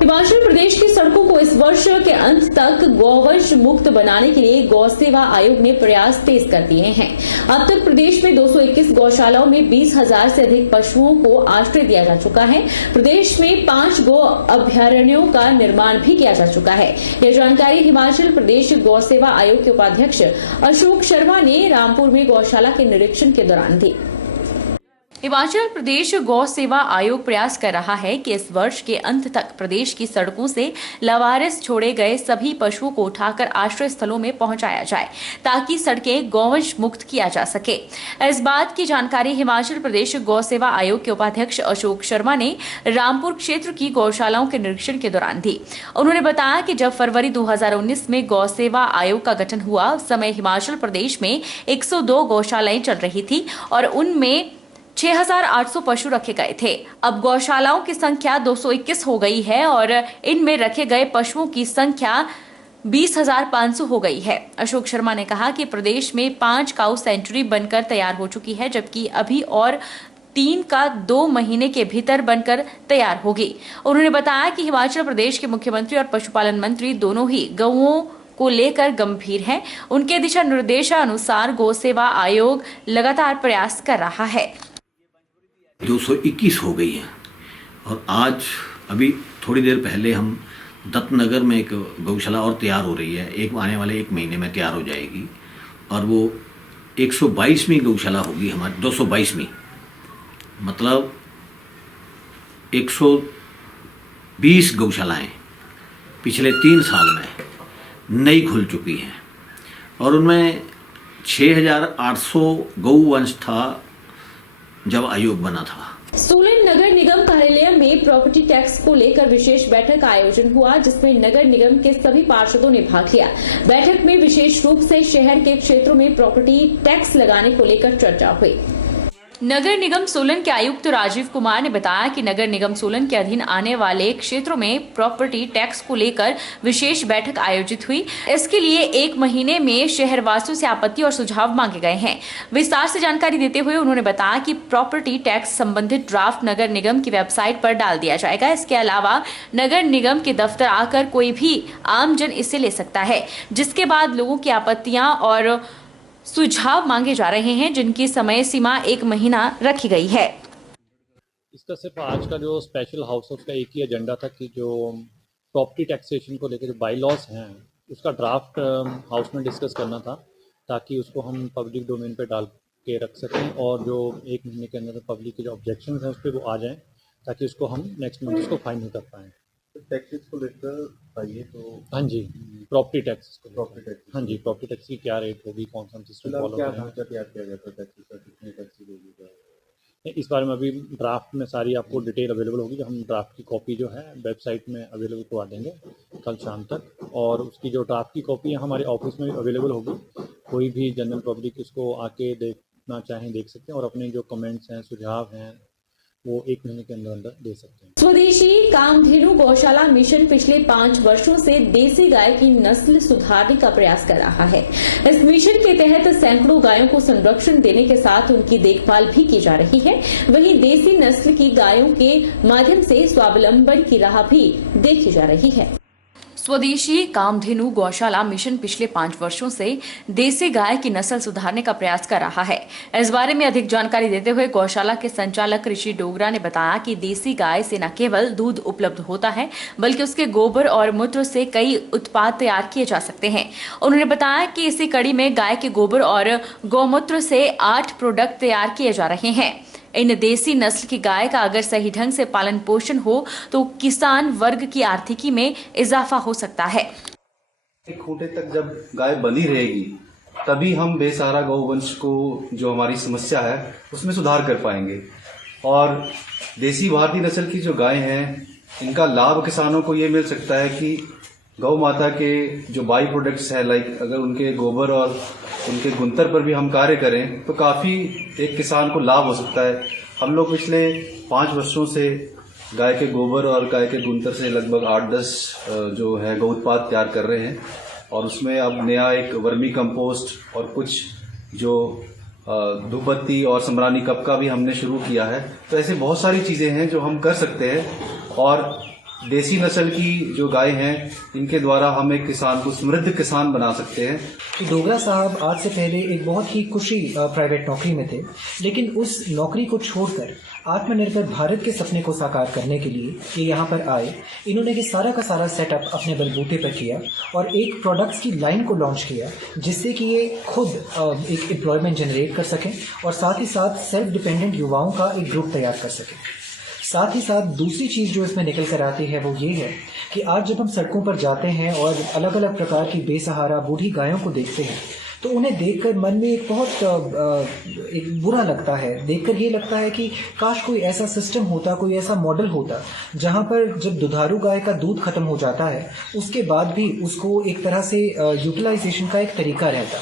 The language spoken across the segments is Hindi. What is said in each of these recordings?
हिमाचल प्रदेश की सड़कों को इस वर्ष के अंत तक गौवंश मुक्त बनाने के लिए गौ सेवा आयोग ने प्रयास तेज कर दिए हैं। अब तक प्रदेश में 221 गौशालाओं में 20,000 से अधिक पशुओं को आश्रय दिया जा चुका है। प्रदेश में 5 गौ अभयारण्यों का निर्माण भी किया जा चुका है। यह जानकारी हिमाचल प्रदेश गौ सेवा आयोग के उपाध्यक्ष अशोक शर्मा ने रामपुर में गौशाला के निरीक्षण के दौरान दी। हिमाचल प्रदेश गौ सेवा आयोग प्रयास कर रहा है कि इस वर्ष के अंत तक प्रदेश की सड़कों से लावारिस छोड़े गए सभी पशुओं को उठाकर आश्रय स्थलों में पहुंचाया जाए, ताकि सड़कें गौवंश मुक्त किया जा सके। इस बात की जानकारी हिमाचल प्रदेश गौ सेवा आयोग के उपाध्यक्ष अशोक शर्मा ने रामपुर क्षेत्र की गौशालाओं के निरीक्षण के दौरान दी। उन्होंने बताया कि जब फरवरी 2019 में गौ सेवा आयोग का गठन हुआ, उस समय हिमाचल प्रदेश में 102 गौशालाएं चल रही थी और उनमें 6,800 पशु रखे गए थे। अब गौशालाओं की संख्या 221 हो गई है और इनमें रखे गए पशुओं की संख्या 20,500 हो गई है। अशोक शर्मा ने कहा कि प्रदेश में 5 काऊ सेंचुरी बनकर तैयार हो चुकी है, जबकि अभी और 3 का 2 महीने के भीतर बनकर तैयार होगी। उन्होंने बताया कि हिमाचल प्रदेश के मुख्यमंत्री और पशुपालन मंत्री दोनों ही गौओं को लेकर गंभीर हैं। उनके दिशा निर्देशानुसार गौ सेवा आयोग लगातार प्रयास कर रहा है। 221 हो गई है और आज अभी थोड़ी देर पहले हम दत्तनगर में एक गौशाला और तैयार हो रही है, आने वाले 1 महीने में तैयार हो जाएगी और वो 122वीं गौशाला होगी हमारी। 222वीं मतलब 120 गौशालाएं पिछले 3 साल में नई खुल चुकी हैं और उनमें 6,800 गौवंश था जब आयोग बना था। सोलन नगर निगम कार्यालय में प्रॉपर्टी टैक्स को लेकर विशेष बैठक का आयोजन हुआ, जिसमें नगर निगम के सभी पार्षदों ने भाग लिया। बैठक में विशेष रूप से शहर के क्षेत्रों में प्रॉपर्टी टैक्स लगाने को लेकर चर्चा हुई। नगर निगम सोलन के आयुक्त राजीव कुमार ने बताया कि नगर निगम सोलन के अधीन आने वाले क्षेत्रों में प्रॉपर्टी टैक्स को लेकर विशेष बैठक आयोजित हुई। इसके लिए 1 महीने में शहरवासियों से आपत्ति और सुझाव मांगे गए हैं। विस्तार से जानकारी देते हुए उन्होंने बताया कि प्रॉपर्टी टैक्स संबंधित ड्राफ्ट नगर निगम की वेबसाइट पर डाल दिया जाएगा। इसके अलावा नगर निगम के दफ्तर आकर कोई भी आमजन इसे ले सकता है, जिसके बाद लोगों की आपत्तियां और सुझाव मांगे जा रहे हैं, जिनकी समय सीमा 1 महीना रखी गई है। इसका सिर्फ आज का जो स्पेशल हाउस का एक ही एजेंडा था कि जो प्रॉपर्टी टैक्सेशन को लेकर जो बाई लॉज हैं उसका ड्राफ्ट हाउस में डिस्कस करना था, ताकि उसको हम पब्लिक डोमेन पे डाल के रख सकें और जो 1 महीने के अंदर पब्लिक के जो ऑब्जेक्शन हैं उस पर वो आ जाएं, ताकि उसको हम नेक्स्ट मंथ उसको फाइनल कर पाएँ। टैक्सेस को लेकर आइए तो हाँ जी, प्रॉपर्टी टैक्स हाँ जी, प्रॉपर्टी टैक्स की क्या रेट होगी, कौन सा सिस्टम फॉलो ढांचा तैयार किया गया था टैक्सेस का, कितने टैक्सेस होगी? इस बारे में अभी ड्राफ्ट में सारी आपको डिटेल अवेलेबल होगी। जो हम ड्राफ्ट की कॉपी जो है वेबसाइट में अवेलेबल करवा देंगे कल शाम तक, और उसकी जो ड्राफ्ट की कॉपी है हमारे ऑफिस में अवेलेबल होगी। कोई भी जनरल पब्लिक इसको आके देखना चाहें देख सकते हैं और अपने जो कमेंट्स हैं, सुझाव हैं, वो 1 महीने के अंदर अंदर दे सकते हैं। स्वदेशी कामधेनु गौशाला मिशन पिछले 5 वर्षों से देसी गाय की नस्ल सुधारने का प्रयास कर रहा है। इस मिशन के तहत सैकड़ों गायों को संरक्षण देने के साथ उनकी देखभाल भी की जा रही है। वहीं देसी नस्ल की गायों के माध्यम से स्वावलंबन की राह भी देखी जा रही है। स्वदेशी कामधेनु गौशाला मिशन पिछले 5 वर्षों से देसी गाय की नस्ल सुधारने का प्रयास कर रहा है। इस बारे में अधिक जानकारी देते हुए गौशाला के संचालक ऋषि डोगरा ने बताया कि देसी गाय से न केवल दूध उपलब्ध होता है, बल्कि उसके गोबर और मूत्र से कई उत्पाद तैयार किए जा सकते हैं। उन्होंने बताया कि इसी कड़ी में गाय के गोबर और गौमूत्र से 8 प्रोडक्ट तैयार किए जा रहे हैं। इन देसी नस्ल की गाय का अगर सही ढंग से पालन पोषण हो तो किसान वर्ग की आर्थिकी में इजाफा हो सकता है। एक खूंटे तक जब गाय बनी रहेगी तभी हम बेसहारा गौवंश को जो हमारी समस्या है उसमें सुधार कर पाएंगे। और देसी भारतीय नस्ल की जो गाय हैं इनका लाभ किसानों को ये मिल सकता है कि गौ माता के जो बाई प्रोडक्ट्स है, लाइक अगर उनके गोबर और उनके गुंतर पर भी हम कार्य करें तो काफ़ी एक किसान को लाभ हो सकता है। हम लोग पिछले 5 वर्षों से गाय के गोबर और गाय के गुंतर से लगभग 8-10 जो है गौ उत्पाद तैयार कर रहे हैं और उसमें अब नया एक वर्मी कंपोस्ट और कुछ जो धूपबत्ती और समरानी कप का भी हमने शुरू किया है। तो ऐसे बहुत सारी चीज़ें हैं जो हम कर सकते हैं और देसी नस्ल की जो गाय हैं इनके द्वारा हम एक किसान को समृद्ध किसान बना सकते हैं। कि डोगरा साहब आज से पहले एक बहुत ही कुशी प्राइवेट नौकरी में थे, लेकिन उस नौकरी को छोड़कर आत्मनिर्भर भारत के सपने को साकार करने के लिए ये यहाँ पर आए। इन्होंने ये सारा का सारा सेटअप अपने बलबूते पर किया और एक प्रोडक्ट्स की लाइन को लॉन्च किया जिससे कि ये खुद एक एम्प्लॉयमेंट जनरेट कर सकें और साथ ही साथ सेल्फ डिपेंडेंट युवाओं का एक ग्रुप तैयार कर सकें। साथ ही साथ दूसरी चीज़ जो इसमें निकल कर आती है वो ये है कि आज जब हम सड़कों पर जाते हैं और अलग अलग प्रकार की बेसहारा बूढ़ी गायों को देखते हैं तो उन्हें देखकर मन में एक बहुत एक बुरा लगता है। देखकर ये लगता है कि काश कोई ऐसा सिस्टम होता, कोई ऐसा मॉडल होता जहाँ पर जब दुधारू गाय का दूध खत्म हो जाता है उसके बाद भी उसको एक तरह से यूटिलाइजेशन का एक तरीका रहता।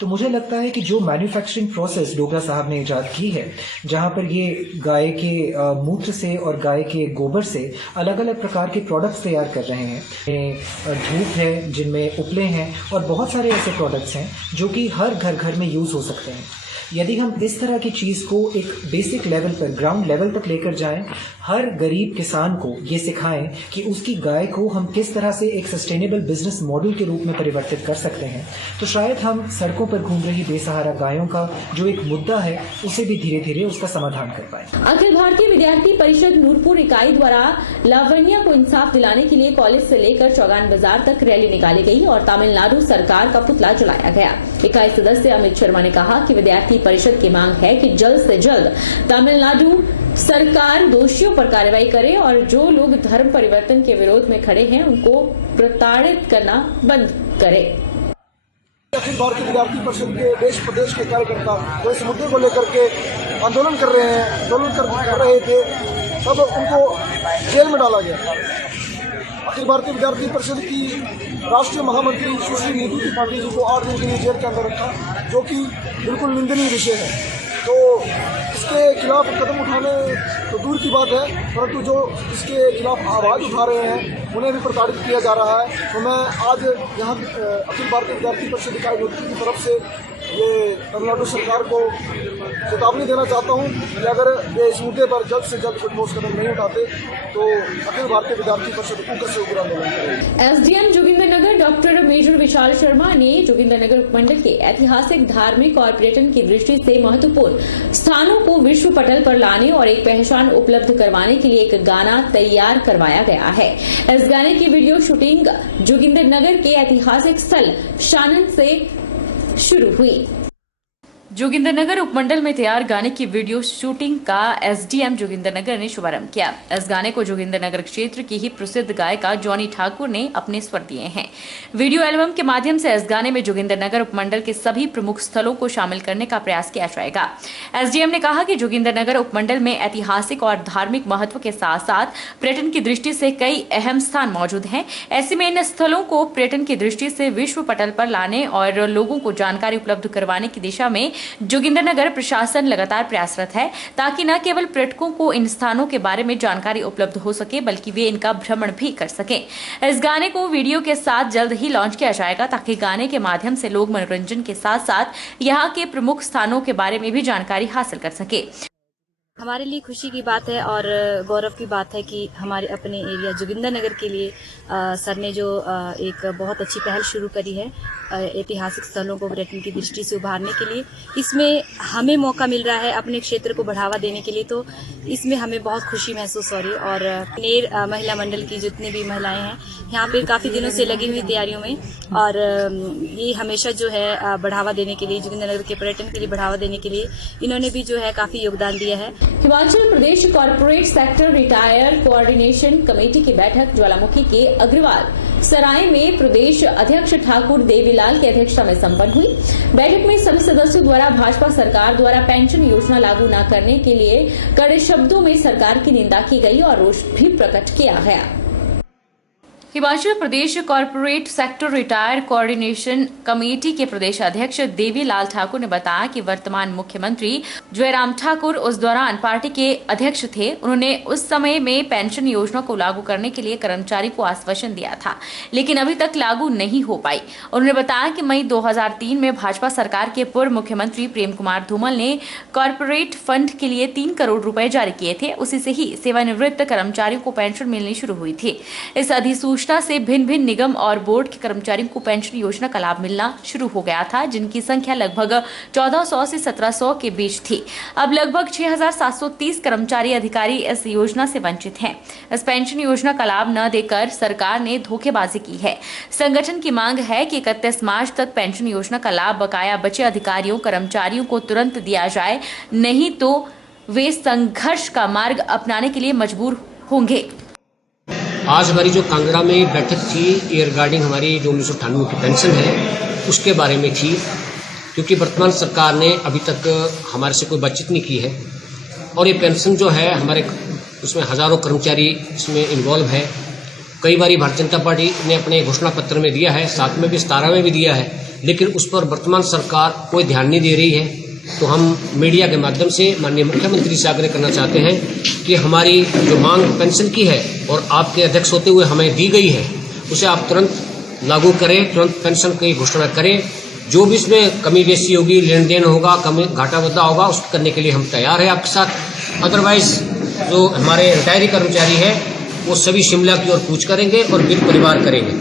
तो मुझे लगता है कि जो मैन्युफैक्चरिंग प्रोसेस डोगरा साहब ने इजाद की है, जहाँ पर ये गाय के मूत्र से और गाय के गोबर से अलग अलग प्रकार के प्रोडक्ट्स तैयार कर रहे हैं। धूप है जिनमें उपले हैं और बहुत सारे ऐसे प्रोडक्ट्स हैं जो कि हर घर में यूज़ हो सकते हैं। यदि हम इस तरह की चीज़ को एक बेसिक लेवल पर, ग्राउंड लेवल तक लेकर जाएं, हर गरीब किसान को ये सिखाएं कि उसकी गाय को हम किस तरह से एक सस्टेनेबल बिजनेस मॉडल के रूप में परिवर्तित कर सकते हैं, तो शायद हम सड़कों पर घूम रही बेसहारा गायों का जो एक मुद्दा है उसे भी धीरे धीरे उसका समाधान कर पाए। अखिल भारतीय विद्यार्थी परिषद नूरपुर इकाई द्वारा लावण्या को इंसाफ दिलाने के लिए कॉलेज से लेकर चौगान बाजार तक रैली निकाली गई और तमिलनाडु सरकार का पुतला जलाया गया। इकाई सदस्य अमित शर्मा ने कहा कि विद्यार्थी परिषद की मांग है कि जल्द से जल्द तमिलनाडु सरकार दोषियों पर कार्रवाई करे और जो लोग धर्म परिवर्तन के विरोध में खड़े हैं उनको प्रताड़ित करना बंद करे। अखिल भारतीय विद्यार्थी परिषद के देश प्रदेश के कार्यकर्ता जो इस मुद्दे को लेकर के आंदोलन कर रहे थे तब उनको जेल में डाला गया। अखिल भारतीय विद्यार्थी परिषद की राष्ट्रीय महामंत्री सुश्री नीतू त्रिपाठी जी को 8 दिन के लिए जेल के अंदर रखा, जो कि बिल्कुल निंदनीय विषय है। तो इसके खिलाफ कदम उठाने तो दूर की बात है, परंतु जो इसके खिलाफ आवाज़ उठा रहे हैं उन्हें भी प्रताड़ित किया जा रहा है। तो मैं आज यहाँ अखिल भारतीय विद्यार्थी परिषद इकाई नूरपुर की तरफ से ये तमिलनाडु सरकार को चेतावनी देना चाहता हूँ कि अगर वे इस मुद्दे पर जल्द से जल्द कोई ठोस कदम नहीं उठाते तो अखिल भारतीय विद्यार्थी परिषद उग्र से उग्र आंदोलन करेगी। SDM Jogindernagar doctor major Vishal Sharma ने जोगिंदरनगर उपमंडल के ऐतिहासिक, धार्मिक और पर्यटन की दृष्टि से महत्वपूर्ण स्थानों को विश्व पटल पर लाने और एक पहचान उपलब्ध करवाने के लिए एक गाना तैयार करवाया गया है। इस गाने की वीडियो शूटिंग जोगिंदरनगर के ऐतिहासिक स्थल शानन से शुरू हुई। जोगिंदरनगर उपमंडल में तैयार गाने की वीडियो शूटिंग का एसडीएम जोगिंदरनगर ने शुभारंभ किया। इस गाने को जोगिंदरनगर क्षेत्र की ही प्रसिद्ध गायिका जॉनी ठाकुर ने अपने स्वर दिए हैं। वीडियो एल्बम के माध्यम से इस गाने में जोगिंदरनगर उपमंडल के सभी प्रमुख स्थलों को शामिल करने का प्रयास किया जाएगा। एसडीएम ने कहा कि जोगिंदरनगर उपमंडल में ऐतिहासिक और धार्मिक महत्व के साथ साथ पर्यटन की दृष्टि से कई अहम स्थान मौजूद हैं। ऐसे में इन स्थलों को पर्यटन की दृष्टि से विश्व पटल पर लाने और लोगों को जानकारी उपलब्ध करवाने की दिशा में जोगिंदरनगर प्रशासन लगातार प्रयासरत है, ताकि न केवल पर्यटकों को इन स्थानों के बारे में जानकारी उपलब्ध हो सके बल्कि वे इनका भ्रमण भी कर सकें। इस गाने को वीडियो के साथ जल्द ही लॉन्च किया जाएगा ताकि गाने के माध्यम से लोग मनोरंजन के साथ साथ यहाँ के प्रमुख स्थानों के बारे में भी जानकारी हासिल कर सके। हमारे लिए खुशी की बात है और गौरव की बात है कि हमारे अपने एरिया जोगिंदरनगर के लिए सर ने जो एक बहुत अच्छी पहल शुरू करी है ऐतिहासिक स्थलों को पर्यटन की दृष्टि से उभारने के लिए। इसमें हमें मौका मिल रहा है अपने क्षेत्र को बढ़ावा देने के लिए, तो इसमें हमें बहुत खुशी महसूस हो रही है। और नेर महिला मंडल की जितनी भी महिलाएं हैं यहाँ पे काफ़ी दिनों से लगी हुई तैयारियों में, और ये हमेशा जो है बढ़ावा देने के लिए, जोगिंदरनगर के पर्यटन के लिए बढ़ावा देने के लिए इन्होंने भी जो है काफ़ी योगदान दिया है। Himachal Pradesh corporate sector retire coordination committee की बैठक ज्वालामुखी के अग्रवाल सराय में प्रदेश अध्यक्ष ठाकुर देवीलाल की अध्यक्षता में संपन्न हुई। बैठक में सभी सदस्यों द्वारा भाजपा सरकार द्वारा पेंशन योजना लागू न करने के लिए कड़े शब्दों में सरकार की निंदा की गई और रोष भी प्रकट किया गया। Himachal Pradesh corporate sector retire coordination committee के प्रदेश अध्यक्ष देवी लाल ठाकुर ने बताया कि वर्तमान मुख्यमंत्री जयराम ठाकुर उस दौरान पार्टी के अध्यक्ष थे। उन्होंने उस समय में पेंशन योजना को लागू करने के लिए कर्मचारी को आश्वासन दिया था, लेकिन अभी तक लागू नहीं हो पाई। उन्होंने बताया कि मई 2003 में भाजपा सरकार के पूर्व मुख्यमंत्री प्रेम कुमार धूमल ने कॉर्पोरेट फंड के लिए 3 करोड़ रुपए जारी किए थे। उसी से ही सेवानिवृत्त कर्मचारियों को पेंशन मिलनी शुरू हुई थी। इस अधिसूचना से भिन्न भिन्न निगम और बोर्ड के कर्मचारियों को पेंशन योजना का लाभ मिलना शुरू हो गया था, जिनकी संख्या लगभग 1400 से 1700 के बीच थी। अब लगभग 6730 कर्मचारी अधिकारी इस योजना से वंचित हैं। इस पेंशन योजना का लाभ न देकर सरकार ने धोखेबाजी की है। संगठन की मांग है कि 31 मार्च तक पेंशन योजना का लाभ बकाया बचे अधिकारियों कर्मचारियों को तुरंत दिया जाए, नहीं तो वे संघर्ष का मार्ग अपनाने के लिए मजबूर होंगे। आज हमारी जो कांगड़ा में बैठक थी ये रिगार्डिंग हमारी जो 1998 की पेंशन है उसके बारे में थी, क्योंकि वर्तमान सरकार ने अभी तक हमारे से कोई बातचीत नहीं की है और ये पेंशन जो है हमारे उसमें हजारों कर्मचारी इसमें इन्वॉल्व है। कई बार भारतीय जनता पार्टी ने अपने घोषणा पत्र में दिया है, 7 में भी 17 में भी दिया है, लेकिन उस पर वर्तमान सरकार कोई ध्यान नहीं दे रही है। तो हम मीडिया के माध्यम से माननीय मुख्यमंत्री से आग्रह करना चाहते हैं कि हमारी जो मांग पेंशन की है और आपके अध्यक्ष होते हुए हमें दी गई है उसे आप तुरंत लागू करें, तुरंत पेंशन की घोषणा करें। जो भी इसमें कमी बेसी होगी, लेन देन होगा, कमी घाटा वाधा होगा, उसको करने के लिए हम तैयार हैं आपके साथ। अदरवाइज जो हमारे रिटायरी कर्मचारी हैं वो सभी शिमला की ओर कूच करेंगे और बिल परिवार करेंगे।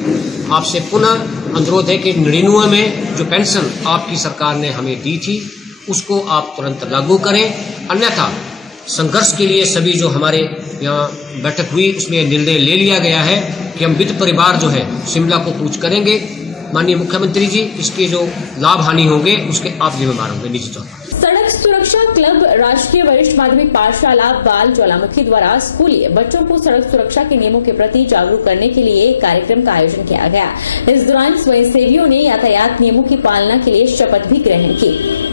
आपसे पुनः अनुरोध है कि 99 में जो पेंशन आपकी सरकार ने हमें दी थी उसको आप तुरंत लागू करें, अन्यथा संघर्ष के लिए सभी जो हमारे यहाँ बैठक हुई उसमें निर्णय ले लिया गया है कि हम वित्त परिवार जो है शिमला को कूच करेंगे। माननीय मुख्यमंत्री जी, इसके जो लाभ हानि होंगे उसके आप जिम्मेदार होंगे निश्चित तौर पर। सड़क सुरक्षा क्लब राजकीय वरिष्ठ माध्यमिक पाठशाला बाल ज्वालामुखी द्वारा स्कूली बच्चों को सड़क सुरक्षा के नियमों के प्रति जागरूक करने के लिए एक कार्यक्रम का आयोजन किया गया। इस दौरान स्वयंसेवियों ने यातायात नियमों की पालना के लिए शपथ भी ग्रहण की।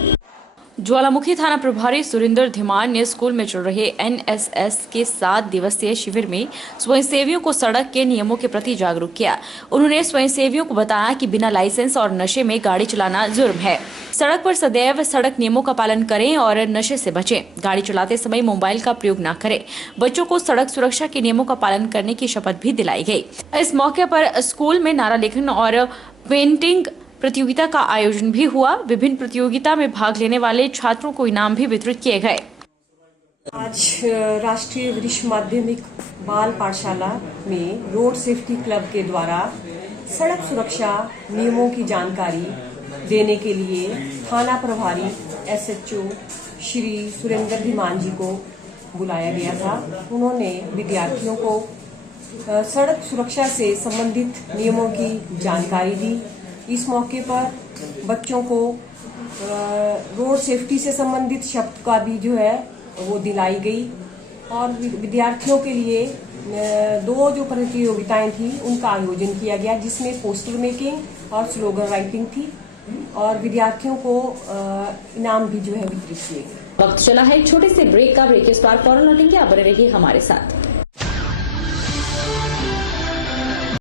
ज्वालामुखी थाना प्रभारी सुरेंद्र धीमान ने स्कूल में चल रहे NSS के 7 दिवसीय शिविर में स्वयंसेवियों को सड़क के नियमों के प्रति जागरूक किया। उन्होंने स्वयंसेवियों को बताया कि बिना लाइसेंस और नशे में गाड़ी चलाना जुर्म है। सड़क पर सदैव सड़क नियमों का पालन करें और नशे से बचें। गाड़ी चलाते समय मोबाइल का प्रयोग न करें। बच्चों को सड़क सुरक्षा के नियमों का पालन करने की शपथ भी दिलाई गई। इस मौके पर स्कूल में नारा लेखन और पेंटिंग प्रतियोगिता का आयोजन भी हुआ। विभिन्न प्रतियोगिता में भाग लेने वाले छात्रों को इनाम भी वितरित किए गए। आज राष्ट्रीय वरिष्ठ माध्यमिक बाल पाठशाला में रोड सेफ्टी क्लब के द्वारा सड़क सुरक्षा नियमों की जानकारी देने के लिए थाना प्रभारी SHO श्री सुरेंद्र धीमान जी को बुलाया गया था। उन्होंने विद्यार्थियों को सड़क सुरक्षा से संबंधित नियमों की जानकारी दी। इस मौके पर बच्चों को रोड सेफ्टी से संबंधित शब्द का भी जो है वो दिलाई गई और विद्यार्थियों के लिए 2 जो प्रतियोगिताएं थी उनका आयोजन किया गया, जिसमें पोस्टर मेकिंग और स्लोगन राइटिंग थी और विद्यार्थियों को इनाम भी जो है वितरित किए गए। वक्त चला है छोटे से ब्रेक का। ब्रेक के बाद फौरन लौटेंगे। आप बने रहिए हमारे साथ।